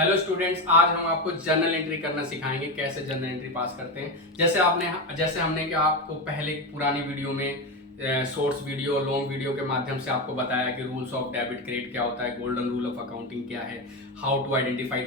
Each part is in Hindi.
हेलो स्टूडेंट्स, आज हम आपको जर्नल एंट्री करना सिखाएंगे। कैसे जर्नल एंट्री पास करते हैं। जैसे हमने कि आपको पहले पुरानी वीडियो में शॉर्ट्स वीडियो, लॉन्ग वीडियो के माध्यम से आपको बताया कि रूल्स ऑफ डेबिट क्रेडिट क्या होता है, गोल्डन रूल ऑफ अकाउंटिंग क्या है, how to identify the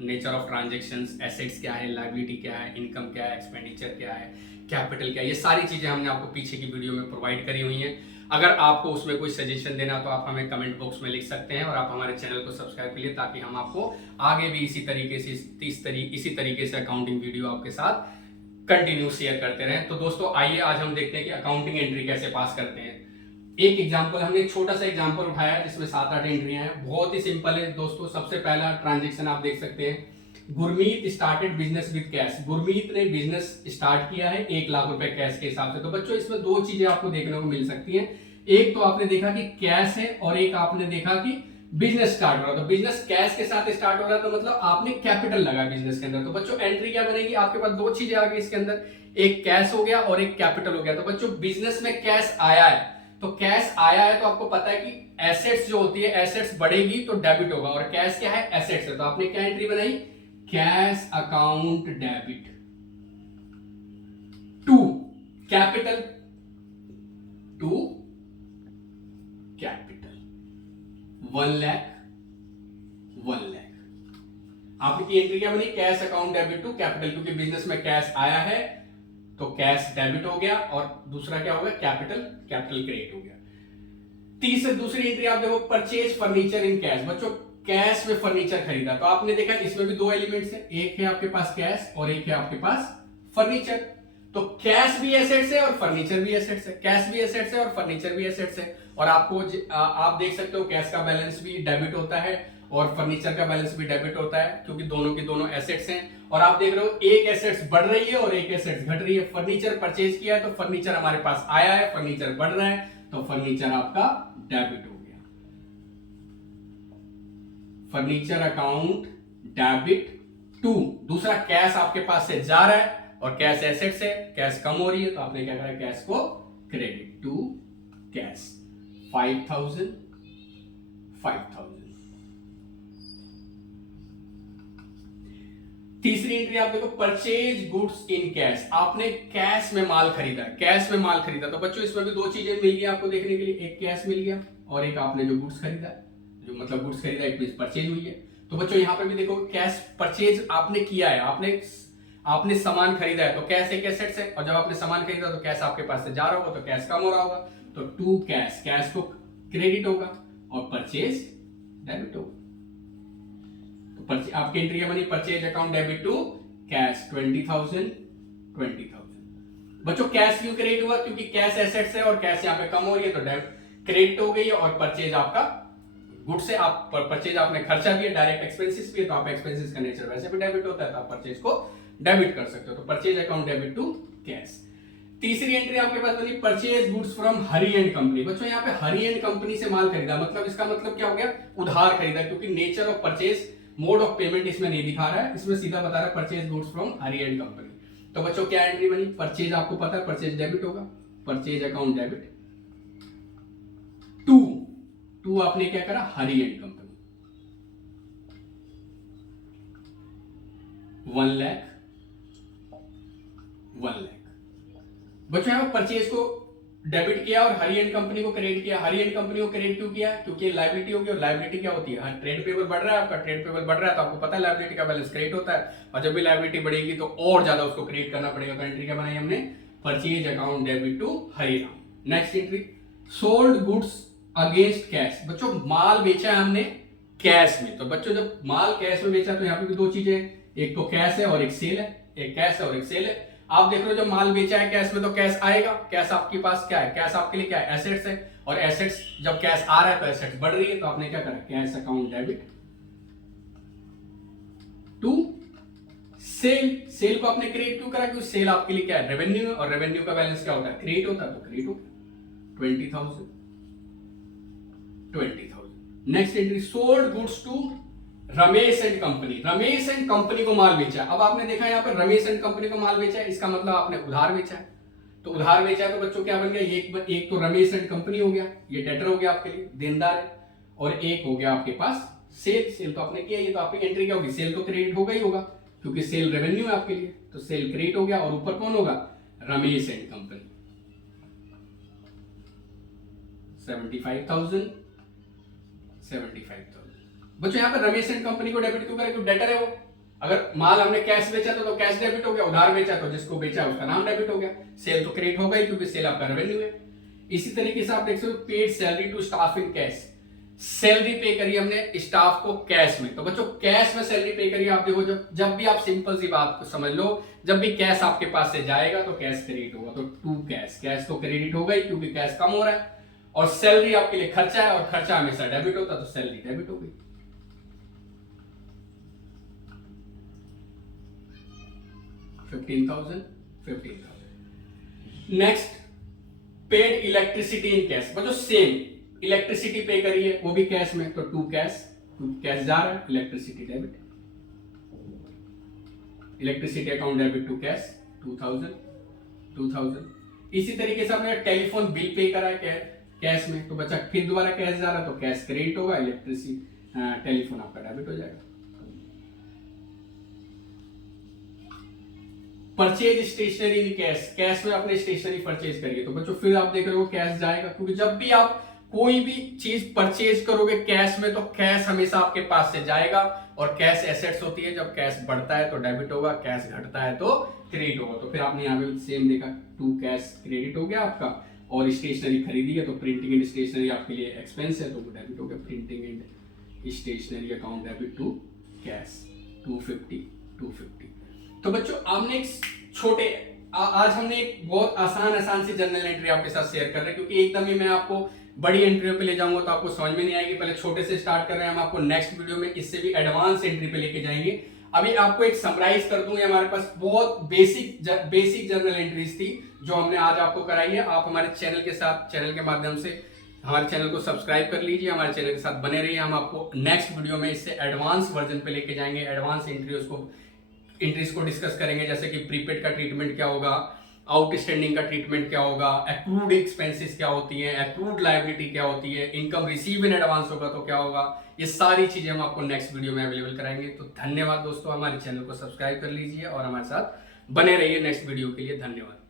nature of transactions, assets क्या है, लायबिलिटी क्या है, इनकम क्या है, एक्सपेंडिचर क्या है, कैपिटल क्या है। ये सारी चीजें हमने आपको पीछे की वीडियो में प्रोवाइड करी हुई हैं। अगर आपको उसमें कोई सजेशन देना तो आप हमें कमेंट बॉक्स में लिख सकते हैं और आप हमारे चैनल को सब्सक्राइब करिए ताकि हम आपको आगे भी इसी तरीके से अकाउंटिंग वीडियो आपके साथ कंटिन्यू शेयर करते रहें। तो दोस्तों आइए आज हम देखते हैं कि अकाउंटिंग एंट्री कैसे पास करते हैं। एक एग्जांपल, हमने एक छोटा सा एग्जांपल उठाया है जिसमें 7-8 एंट्रियां हैं। बहुत ही सिंपल है दोस्तों। सबसे पहला ट्रांजेक्शन आप देख सकते हैं, Gurmeet started business with cash. Gurmeet ने बिजनेस स्टार्ट किया है 1 लाख रुपए कैश के हिसाब से। तो बच्चों इसमें दो चीजें आपको देखने को मिल सकती हैं। एक तो आपने देखा कि कैश है और एक आपने देखा कि बिजनेस स्टार्ट हो रहा है। तो बिजनेस कैश के साथ स्टार्ट हो रहा है तो मतलब आपने कैपिटल लगा बिजनेस के अंदर। तो बच्चों एंट्री क्या बनेगी, आपके पास दो चीजें आ गई इसके अंदर, एक कैश हो गया और एक कैपिटल हो गया। तो बच्चों बिजनेस में कैश आया है, तो कैश आया है तो आपको पता है कि एसेट्स जो होती है, एसेट्स बढ़ेगी तो डेबिट होगा, और कैश क्या है, एसेट्स है। तो आपने क्या एंट्री बनाई, cash account debit to capital, to capital 1 lakh 1 lakh. आपकी एंट्री क्या बनी, cash account debit to capital, क्योंकि बिजनेस में कैश आया है तो कैश डेबिट हो गया और दूसरा क्या हो गया, कैपिटल क्रेडिट हो गया। दूसरी एंट्री आप देखो, परचेज फर्नीचर इन कैश। बच्चों कैश में फर्नीचर खरीदा, तो आपने देखा इसमें भी दो एलिमेंट्स है, एक है आपके पास कैश और एक है आपके पास फर्नीचर। तो कैश भी एसेट्स है और फर्नीचर भी एसेट्स है, कैश भी एसेट्स है और फर्नीचर भी एसेट्स है। और आप देख सकते हो कैश का बैलेंस भी डेबिट होता है और फर्नीचर का बैलेंस भी डेबिट होता है, क्योंकि दोनों की दोनों एसेट्स हैं। और आप देख रहे हो एक एसेट्स बढ़ रही है और एक एसेट्स घट रही है। फर्नीचर परचेज किया है तो फर्नीचर हमारे पास आया है, फर्नीचर बढ़ रहा है तो फर्नीचर आपका डेबिट हो गया। फर्नीचर अकाउंट डेबिट टू, दूसरा कैश आपके पास से जा रहा है और कैश एसेट्स है, कैश कम हो रही है तो आपने क्या करा, कैश को क्रेडिट टू कैश 5,000। तीसरी एंट्री आप देखो, परचेज गुड्स इन कैश। आपने कैश में माल खरीदा, तो बच्चों इसमें भी दो चीजें मिल गई आपको देखने के लिए, एक कैश मिल गया और एक आपने जो गुड्स खरीदा, गुड्स खरीदा एक मींस परचेज हुई है। तो बच्चों यहाँ पे भी देखो कैश परचेज आपने किया है, आपने सामान खरीदा है तो कैश एक एसेट्स है, और जब आपने सामान खरीदा तो कैश आपके पास से जा रहा होगा तो कैश कम हो रहा होगा, तो टू कैश को क्रेडिट होगा और परचेज डेबिट होगा। तो आपकी एंट्री बनी purchase account debit to cash 20,000। बच्चों कैश क्यों क्रेडिट हुआ, क्योंकि कैश एसेट्स है और कैश यहाँ पे कम हो रही है तो क्रेडिट हो गई है। और परचेज आपका गुड्स से, आप परचेज आपने खर्चा दिया, डायरेक्ट एक्सपेंसेस भी है तो आप एक्सपेंसेस का नेचर वैसे भी डेबिट होता है तो आप परचेज को डेबिट कर सकते हो। तो purchase account debit to cash. तीसरी एंट्री आपके पास बनी purchase goods from Hari and company. बच्चों यहाँ पे हरी एंड कंपनी से माल खरीदा, मतलब इसका मतलब क्या हो गया, उधार खरीदा, क्योंकि nature of purchase, mode of payment इसमें नहीं दिखा रहा है, इसमें सीधा बता रहा है purchase goods from Hari and company. तो बच्चों क्या एंट्री बनी, परचेज आपको पता है परचेज डेबिट होगा, परचेज अकाउंट डेबिट टू आपने क्या करा, हरी एंड कंपनी 1 लाख। बच्चों यहाँ परचेज को डेबिट किया और हरी एंड कंपनी को क्रेडिट किया। हरी एंड कंपनी को क्रेडिट क्यों किया, क्योंकि लायबिलिटी होगी और लायबिलिटी क्या होती है, ट्रेड पेबल बढ़ रहा है, आपका ट्रेड पेबल बढ़ रहा है तो आपको पता है लायबिलिटी का बैलेंस क्रेडिट होता है, और जब भी लायबिलिटी बढ़ेगी तो और ज्यादा उसको क्रेडिट करना पड़ेगा। तो एंट्री क्या बनाई हमने, purchase account debit to Hariram. Next entry, sold goods against cash. बच्चों माल बेचा है हमने कैश में, तो बच्चों जब माल कैश में बेचा तो यहाँ पे भी दो चीजें, एक तो कैश है और एक सेल है, एक कैश है और एक सेल है। आप देख रहे हो जब माल बेचा है कैश में तो कैश आएगा, कैश आपके पास क्या है, कैश आपके लिए क्या है, एसेट्स है, और एसेट्स जब कैश आ रहा है तो एसेट्स बढ़ रही है तो आपने क्या करा, cash account debit to sale को आपने क्रेडिट क्यों करा, क्योंकि सेल आपके लिए क्या है, रेवेन्यू है, और रेवेन्यू का बैलेंस क्या होता है, क्रेडिट होता है, तो क्रेडिट हो गया 20,000। Next entry, sold goods to Ramesh and company. Ramesh and company को माल बेचा। अब आपने देखा यहाँ पर रमेश एंड कंपनी को माल बेचा है, इसका मतलब आपने उधार बेचा है। तो उधार बेचा है तो बच्चों क्या बन गया, एक तो रमेश एंड कंपनी हो गया, ये डेटर हो गया आपके लिए, देनदार है, और एक हो गया आपके पास सेल तो आपने किया, ये तो आपकी एंट्री क्या होगी, सेल तो क्रेडिट होगा ही होगा, क्योंकि सेल रेवेन्यू है आपके लिए, तो सेल क्रेडिट हो गया। और ऊपर कौन होगा, रमेश एंड कंपनी, 75,000 बच्चों। यहाँ पर रमेश एंड कंपनी को डेबिट क्यों करें, क्योंकि डेटर है वो। अगर माल हमने कैश बेचा तो कैश डेबिट हो गया, उधार बेचा तो जिसको बेचा उसका नाम डेबिट हो गया, सेल तो क्रेडिट हो गई क्योंकि सेल आपका रेवेन्यू है। इसी तरीके से आप देख सकते हो paid salary to staff in cash, salary पे करी हमने स्टाफ को कैश में। तो बच्चों कैश में सैलरी पे करी, आप देखो जब भी आप सिंपल सी बात को समझ लो, जब भी कैश आपके पास से जाएगा तो कैश क्रेडिट होगा, तो टू कैश, कैश तो क्रेडिट हो गई क्योंकि कैश कम हो रहा है, और सैलरी आपके लिए खर्चा है और खर्चा हमेशा डेबिट होता, तो सैलरी डेबिट हो गई। $15,000। Next paid electricity in cash, बच्चों सेम इलेक्ट्रिसिटी पे करी है वो भी कैश में, तो टू कैश, कैश जा रहा है, electricity debit, electricity account debit to cash 2000। इसी तरीके से आपने टेलीफोन बिल पे करा है कैश में, तो बच्चा फिर दोबारा कैश जा रहा है, तो कैश क्रेडिट होगा, इलेक्ट्रिसिटी टेलीफोन आपका डेबिट हो जाएगा। Purchase stationery in cash, cash में आपने स्टेशनरी परचेज करी है, तो बच्चों फिर आप देख रहे हो कैश जाएगा, क्योंकि जब भी आप कोई भी चीज परचेज करोगे कैश में, तो कैश हमेशा आपके पास से जाएगा, और कैश एसेट्स होती है, जब कैश बढ़ता है तो डेबिट होगा, कैश घटता है तो क्रेडिट होगा। तो फिर आपने यहाँ पे सेम देखा, टू कैश क्रेडिट हो गया आपका, और स्टेशनरी खरीदी है तो प्रिंटिंग एंड स्टेशनरी आपके लिए एक्सपेंस है, तो वो डेबिट हो गया, printing and stationery account debit to cash 250। तो बच्चों हमने एक छोटे आज हमने एक बहुत आसान सी जर्नल एंट्री आपके साथ शेयर कर रहे हैं, क्योंकि एकदम ही मैं आपको बड़ी एंट्रियों पे ले जाऊंगा तो आपको समझ में नहीं आएगी। पहले छोटे से स्टार्ट कर रहे हैं हम, आपको नेक्स्ट वीडियो में इससे भी एडवांस एंट्री पे लेके जाएंगे। अभी आपको एक समराइज कर दूं, हमारे पास बहुत बेसिक जर्नल एंट्रीज थी जो हमने आज आपको कराई है। आप हमारे चैनल के माध्यम से हमारे चैनल को सब्सक्राइब कर लीजिए, हमारे चैनल के साथ बने रहिए। हम आपको नेक्स्ट वीडियो में इससे एडवांस वर्जन पे लेके जाएंगे, एडवांस एंट्रीज को डिस्कस करेंगे, जैसे कि प्रीपेड का ट्रीटमेंट क्या होगा, आउटस्टैंडिंग का ट्रीटमेंट क्या होगा, एक्रूड एक्सपेंसेस क्या होती है, एक्रूड लायबिलिटी क्या होती है, इनकम रिसीव इन एडवांस होगा तो क्या होगा, ये सारी चीजें हम आपको नेक्स्ट वीडियो में अवेलेबल कराएंगे। तो धन्यवाद दोस्तों, हमारे चैनल को सब्सक्राइब कर लीजिए और हमारे साथ बने रहिए नेक्स्ट वीडियो के लिए। धन्यवाद।